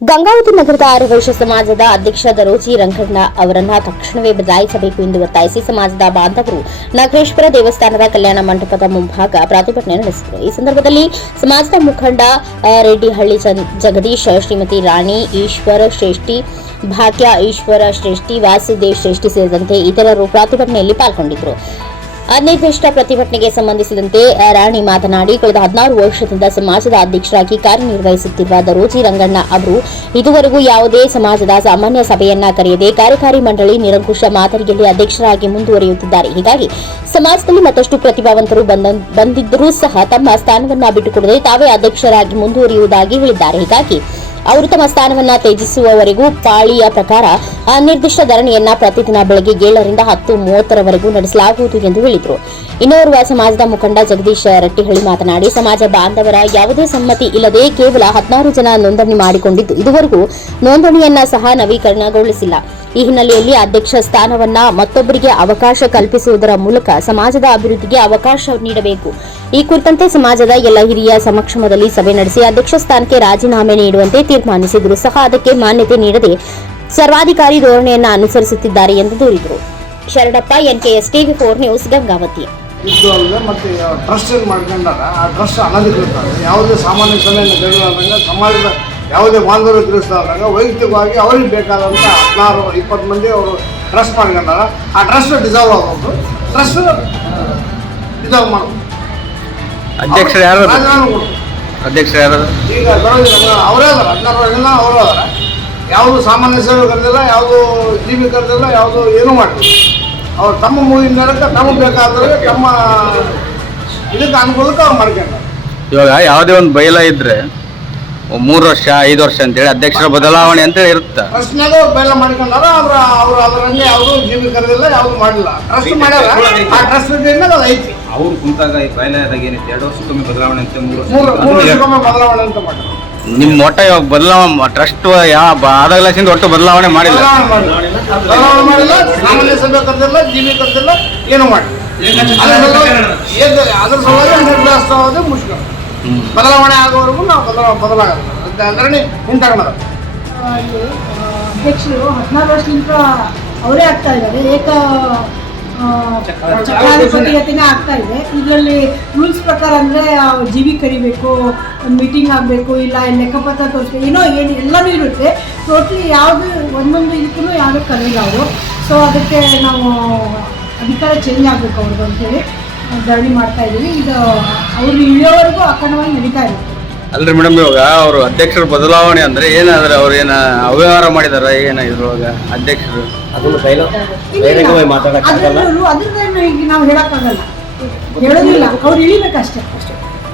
ಗಂಗಾವತಿ ನಗರದ ಆರ್ಯವೈಶ್ಯ ಸಮಾಜದ ಅಧ್ಯಕ್ಷ ದರೋಜಿ ರಂಗಣ್ಣ ಅವರನ್ನ ತಕ್ಷಣವೇ ಬದಲಾಯಿಸಬೇಕು ಎಂದು ಒತ್ತಾಯಿಸಿ ಸಮಾಜದ ಬಾಂಧವರು ನಾಗೇಶ್ವರ ದೇವಸ್ಥಾನದ ಕಲ್ಯಾಣ ಮಂಟಪದ ಮುಂಭಾಗ ಪ್ರತಿಭಟನೆ ನಡೆಸಿದರು. ಈ ಸಂದರ್ಭದಲ್ಲಿ ಸಮಾಜದ ಮುಖಂಡ ರೆಡ್ಡಿಹಳ್ಳಿ ಜಗದೀಶ್, ಶ್ರೀಮತಿ ರಾಣಿ, ಈಶ್ವರ ಶ್ರೇಷ್ಠಿ, ಭಾಗ್ಯ, ಈಶ್ವರ ಶ್ರೇಷ್ಠಿ, ವಾಸುದೇವ್ ಶ್ರೇಷ್ಠಿ ಸೇರಿದಂತೆ ಇತರರು ಪ್ರತಿಭಟನೆಯಲ್ಲಿ ಪಾಲ್ಗೊಂಡಿದ್ದರು. ಅನಿರ್ದಿಷ್ಟ ಪ್ರತಿಭಟನೆಗೆ ಸಂಬಂಧಿಸಿದಂತೆ ರಾಣಿ ಮಾತನಾಡಿ, ಕಳೆದ ಹದಿನಾರು ವರ್ಷದಿಂದ ಸಮಾಜದ ಅಧ್ಯಕ್ಷರಾಗಿ ಕಾರ್ಯನಿರ್ವಹಿಸುತ್ತಿರುವ ದರೋಜಿ ರಂಗಣ್ಣ ಅವರು, ಇದುವರೆಗೂ ಯಾವುದೇ ಸಮಾಜದ ಸಾಮಾನ್ಯ ಸಭೆಯನ್ನ ಕರೆಯದೆ ಕಾರ್ಯಕಾರಿ ಮಂಡಳಿ ನಿರಂಕುಶ ಮಾದರಿಯಲ್ಲಿ ಅಧ್ಯಕ್ಷರಾಗಿ ಮುಂದುವರಿಯುತ್ತಿದ್ದಾರೆ. ಹೀಗಾಗಿ, ಸಮಾಜದಲ್ಲಿ ಮತ್ತಷ್ಟು ಪ್ರತಿಭಾವಂತರು ಬಂದ, ಬಂದಿದ್ದರೂ ಸಹ ತಮ್ಮ ಸ್ಥಾನವನ್ನ ಬಿಟ್ಟುಕೊಡದೆ ತಾವೇ ಅಧ್ಯಕ್ಷರಾಗಿ ಮುಂದುವರಿಯುವುದಾಗಿ ಹೇಳಿದ್ದಾರೆ. ಹೀಗಾಗಿ ಅವರು ತಮ್ಮ ಸ್ಥಾನವನ್ನ ತ್ಯಜಿಸುವವರೆಗೂ ಪಾಳಿಯ ಪ್ರಕಾರ ಅನಿರ್ದಿಷ್ಟ ಧರಣಿಯನ್ನ ಪ್ರತಿದಿನ ಬೆಳಗ್ಗೆ ಏಳರಿಂದ ಹತ್ತು ಮೂವತ್ತರವರೆಗೂ ನಡೆಸಲಾಗುವುದು ಎಂದು ಹೇಳಿದರು. ಇನ್ನೋರ್ವ ಸಮಾಜದ ಮುಖಂಡ ಜಗದೀಶ್ ರಟ್ಟಿಹಳ್ಳಿ ಮಾತನಾಡಿ, ಸಮಾಜ ಬಾಂಧವರ ಯಾವುದೇ ಸಮ್ಮತಿ ಇಲ್ಲದೆ ಕೇವಲ ಹದಿನಾರು ಜನ ನೋಂದಣಿ ಮಾಡಿಕೊಂಡಿದ್ದು ಇದುವರೆಗೂ ನೋಂದಣಿಯನ್ನ ಸಹ ನವೀಕರಣಗೊಳಿಸಿಲ್ಲ. ಈ ಹಿನ್ನೆಲೆಯಲ್ಲಿ ಅಧ್ಯಕ್ಷ ಸ್ಥಾನವನ್ನ ಮತ್ತೊಬ್ಬರಿಗೆ ಅವಕಾಶ ಕಲ್ಪಿಸುವುದರ ಮೂಲಕ ಸಮಾಜದ ಅಭಿವೃದ್ಧಿಗೆ ಅವಕಾಶ ನೀಡಬೇಕು. ಈ ಕುರಿತಂತೆ ಸಮಾಜದ ಎಲ್ಲ ಹಿರಿಯ ಸಮಕ್ಷಮದಲ್ಲಿ ಸಭೆ ನಡೆಸಿ ಅಧ್ಯಕ್ಷ ಸ್ಥಾನಕ್ಕೆ ರಾಜೀನಾಮೆ ನೀಡುವಂತೆ ತೀರ್ಮಾನಿಸಿದರು. ಸಹ ಅದಕ್ಕೆ ಮಾನ್ಯತೆ ನೀಡದೆ ಸರ್ವಾಧಿಕಾರಿ ಧೋರಣೆಯನ್ನು ಅನುಸರಿಸುತ್ತಿದ್ದಾರೆ ಎಂದು ದೂರಿದರು. Sharanappa, NKS TV four news, Gangavathi. ಇದ್ದು ಅಲ್ಲದೆ ಮತ್ತು ಟ್ರಸ್ಟ್ ಏನು ಆ ಟ್ರಸ್ಟ್ ಅನಧಿಕೃತ ಯಾವುದೇ ಸಾಮಾನ್ಯ ಸಭೆಯನ್ನು ಸಮಾಜದ ಯಾವುದೇ ಬಾಂಧವರು ತಿಳಿಸ್ದಾಗ ವೈಯಕ್ತಿಕವಾಗಿ ಅವ್ರಿಗೆ ಬೇಕಾದಂಥ ಹದಿನಾರು ಇಪ್ಪತ್ತು ಮಂದಿ ಅವರು ಟ್ರಸ್ಟ್ ಮಾಡ್ಕೊಂಡಾರ. ಆ ಟ್ರಸ್ಟ್ ಡಿಸಾಲ್ವ್ ಆಗೋದು. ಟ್ರಸ್ಟ್ ಡಿಸಾಲ್ವ್ ಮಾಡ್ಬೋದು ಅಧ್ಯಕ್ಷರು ಯಾರು ರಾಜೀನಾಮೆ ಅಧ್ಯಕ್ಷರು ಯಾರು ಈಗ ಬರೋದಿಲ್ಲ ಅವರೇ ಅದಾರ. ಹದಿನಾರು ಜನ ಅವರು ಅದಾರ. ಯಾವುದು ಸಾಮಾನ್ಯ ಸೇವೆ ಕರೆದಿಲ್ಲ ಯಾವುದು ಜೀವಿ ಕರೆದಿಲ್ಲ ಯಾವುದು ಏನೂ ಮಾಡಿಲ್ಲ ಅವ್ರು ತಮ್ಮ ಮೂವಿನ ಮೇಲಕ್ಕೆ ತಮಗೆ ಬೇಕಾದ್ರೆ ತಮ್ಮ ಇದಕ್ಕೆ ಅನುಕೂಲಕ್ಕೆ ಅವ್ರು ಮಾಡ್ಕೊಂಡಾರ. ಇವಾಗ ಯಾವುದೇ ಒಂದು ಬಯಲ ಇದ್ರೆ ಮೂರು ವರ್ಷ ಐದು ವರ್ಷ ಅಂತೇಳಿ ಅಧ್ಯಕ್ಷರ ಬದಲಾವಣೆ ಅಂತೇಳಿ ಇರುತ್ತೆ? ಟ್ರಸ್ಟ್ನಾಗ ಅವ್ರು ಬೆಲ್ಲ ಮಾಡ್ಕೊಂಡಾರ ಅವ್ರು ಅವ್ರು ಅದರಂಗೆ ಯಾವುದು ಜಿ ಕರೆದಿಲ್ಲ ಯಾವುದು ಮಾಡಿಲ್ಲ. ಟ್ರಸ್ಟ್ ಮಾಡ್ಯಾರ? ಆ ಟ್ರಸ್ಟ್ ಅದು ಐತಿ. ಅವ್ರು ಕುಂತಾಗ ಈ ಬಾಯ್ಲಾದಾಗ ಏನೈತೆ ಎರಡು ವರ್ಷಕ್ಕೊಮ್ಮೆ ಬದಲಾವಣೆ ಅಂತ ಮೂರು ವರ್ಷ ಮೂರು ಮೂರು ವರ್ಷಕ್ಕೊಮ್ಮೆ ಬದಲಾವಣೆ ಅಂತ ಮಾಡ್ಯಾರ ನಿಮ್ಮ ಒಟ್ಟ ಇವಾಗ ಬದಲಾವಣೆ ಟ್ರಸ್ಟ್ ಯಾವ ಆದಾಗ್ಲಾಸಿಂದ ಒಟ್ಟು ಬದಲಾವಣೆ ಮಾಡಿಲ್ಲ? ಬದಲಾವಣೆ ಮಾಡಿಲ್ಲ. ಬದಲಾವಣೆ ಮಾಡಿಲ್ಲ ಸಾಮಾನ್ಯ ಸಭೆ ಕರೆದಿಲ್ಲ ಜಿ ಬಿ ಕರೆದಿಲ್ಲ ಏನೂ ಮಾಡಿಲ್ಲ ಅದ್ರ ಸಲುವಾಗಿ ಮುಷ್ಕರ. ಬದಲಾವಣೆ ಆಗೋವರೆಗೂ ನಾವು ಬದಲಾವ ಬದಲಾಗಲ್ಲ ಹಿಂತಾಗಣದ ಅಲ್ಲಿ ಅಧ್ಯಕ್ಷರು ಹದಿನಾರು ವರ್ಷದಿಂದ ಅವರೇ ಆಗ್ತಾ ಇದ್ದಾರೆ. ಏಕ ಚಕ್ರಾಧಿಪತಿಗತಿನೇ ಆಗ್ತಾ ಇದೆ. ಇದರಲ್ಲಿ ರೂಲ್ಸ್ ಪ್ರಕಾರ ಅಂದರೆ ಜಿ ವಿ ಕರಿಬೇಕು ಮೀಟಿಂಗ್ ಆಗಬೇಕು ಇಲ್ಲ ಲೆಕ್ಕಪತ್ರ ತೋರಿಸ್ಬೇಕು ಏನೋ ಏನು ಎಲ್ಲನೂ ಇರುತ್ತೆ. ಟೋಟ್ಲಿ ಯಾವುದು ಒಂದೊಂದು ಇದಕ್ಕೂ ಯಾರು ಕರೆಯಿಲ್ಲ ಅವರು. ಸೊ ಅದಕ್ಕೆ ನಾವು ಅಧಿಕಾರ ಚೇಂಜ್ ಆಗಬೇಕು ಅವ್ರದ್ದು ಅಂತೇಳಿ ಧರಣಿ ಮಾಡ್ತಾ ಇದ್ದೀವಿ ಇದು ಅವ್ರು ಇಳಿಯೋವರೆಗೂ ಅಖಂಡವಾಗಿ ನಡೀತಾ ಇರುತ್ತೆ ಅಲ್ರಿ ಮೇಡಮ್ ಇವಾಗ ಅವರು ಅಧ್ಯಕ್ಷರ ಬದಲಾವಣೆ ಅಂದ್ರೆ ಏನಾದ್ರೆ ಅವ್ರು ಏನ ಅವ್ಯವಹಾರ ಮಾಡಿದಾರ ಏನ ಇದ್ರೊಳಗ ಅಧ್ಯಕ್ಷರು? ಅದನ್ನು ಬಯಲು ಬಹಿರಂಗವಾಗಿ ಮಾತಾಡಕ್ಕಾಗಲ್ಲ ಅದ್ರದ್ದು ಅದ್ರದ್ದೇನು ಈಗ ನಾವು ಹೇಳಕ್ಕಾಗಲ್ಲ ಹೇಳೋದಿಲ್ಲ ಅವ್ರು ಇಳಿಬೇಕಷ್ಟೇ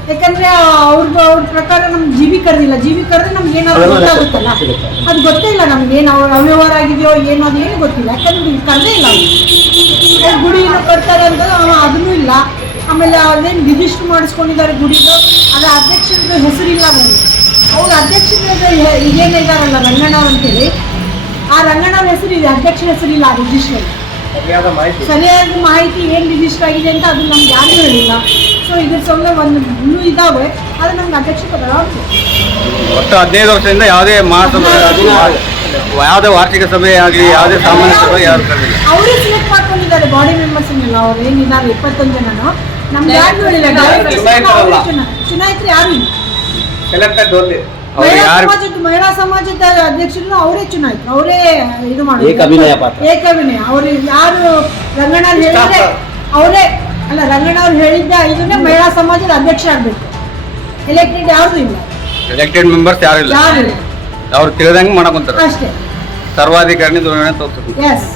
ಯಾಕಂದ್ರೆ ಅವ್ರಿಗೆ ಅವ್ರ ಪ್ರಕಾರ ನಮ್ಗೆ ಜೀವಿ ಕರೆದಿಲ್ಲ. ಜೀವಿ ಕರೆದ್ರೆ ನಮ್ಗೆ ಏನಾದ್ರು ಗೊತ್ತಾಗುತ್ತಲ್ಲ. ಅದು ಗೊತ್ತೇ ಇಲ್ಲ ನಮ್ಗೆ ಏನು ಅವ್ರ ಅವ್ಯವಹಾರ ಆಗಿದೆಯೋ ಏನೋ ಅದು ಏನು ಗೊತ್ತಿಲ್ಲ. ಯಾಕಂದ್ರೆ ಕರೆದೇ ಇಲ್ಲ ಅವ್ರು. ಅವ್ರು ಗುಡಿ ಏನೋ ಕಟ್ತಾರೆ ಅಂತ ಅವ ಅದನ್ನೂ ಇಲ್ಲ. ಆಮೇಲೆ ಅದೇನು ರಿಜಿಸ್ಟರ್ ಮಾಡಿಸ್ಕೊಂಡಿದ್ದಾರೆ ಗುಡಿದು ಅದರ ಅಧ್ಯಕ್ಷರದ ಹೆಸರಿಲ್ಲ ಅವರಿಗೆ ಅವ್ರ ಅಧ್ಯಕ್ಷರದ ಈಗೇನು ಇದಾರಲ್ಲ ರಂಗಣ್ಣ ಅಂತೇಳಿ. ಆ ರಂಗಣ್ಣ ಹೆಸರು ಇದೆ ಅಧ್ಯಕ್ಷರ ಹೆಸರಿಲ್ಲ ಆ ರಿಜಿಸ್ಟರ್ ಸರಿಯಾದ ಮಾಹಿತಿ. ಏನು ರಿಜಿಸ್ಟರ್ ಆಗಿದೆ ಅಂತ ಅದು ನಮ್ಗೆ ಯಾರಿಗೂ ಹೇಳಿಲ್ಲ. ಸೊ ಇದ್ರ ಸಂಬಂಧ ಒಂದು ಇನ್ನೂ ಇದಾವೆ ಆದರೆ ನಮ್ಗೆ ಅಧ್ಯಕ್ಷ ಬದಲಾವಣೆ ಒಟ್ಟು ಹದಿನೈದು ವರ್ಷದಿಂದ ಯಾವುದೇ ಮಹಾಸಭೆ ಯಾವುದೇ ವಾರ್ಷಿಕ ಸಭೆ ಆಗಲಿ ಯಾವುದೇ ಸಾಮಾನ್ಯ ಸಭೆ ಯಾರು ಕರೆದಿಲ್ಲ. ಅವರೇ ಸಿಲೆಕ್ಟ್ ಮಾಡ್ಕೊಂಡಿದ್ದಾರೆ ಬಾಡಿ ಮೆಂಬರ್ಸ್ ಅವ್ರು ಏನಿದ್ದಾರೆ ಇಪ್ಪತ್ತೊಂದು ಜನನು? ನಮ್ಗೆ ಯಾರು. ಚುನಾಯಿತರು ಇಲ್ಲ? ಮಹಿಳಾ ಯಾರು ಸಮಾಜದ ಅಧ್ಯಕ್ಷರು ಅವರೇ ಚುನಾಯಿತರು. ಅವರೇ ಇದು ಏಕ ಅಭಿನಯ ಪಾತ್ರ. ಏಕಭಿನಯ ಅವರು ಯಾರು ರಂಗಣ್ಣ ಹೇಳಿದ್ರೆ ಅವರೇ ಅಲ್ಲ ರಂಗಣ್ಣ ಅವ್ರು ಹೇಳಿದ್ದ ಇದನ್ನೇ ಮಹಿಳಾ ಸಮಾಜದ ಅಧ್ಯಕ್ಷ ಆಗ್ಬೇಕು. ಎಲೆಕ್ಟೆಡ್ ಯಾರು ಇಲ್ಲ? ಎಲೆಕ್ಟೆಡ್ ಮೆಂಬರ್ಸ್ ಯಾರು ಇಲ್ಲ? ಯಾರು ಇಲ್ಲ? ಅವ್ರು ತಿಳಿದಂಗೆ ಮಾಡಕೊಂತಾರೆ ಅಷ್ಟೇ. ಸರ್ವಾಧಿಕಾರಿ ಧೋರಣೆ ಎಸ್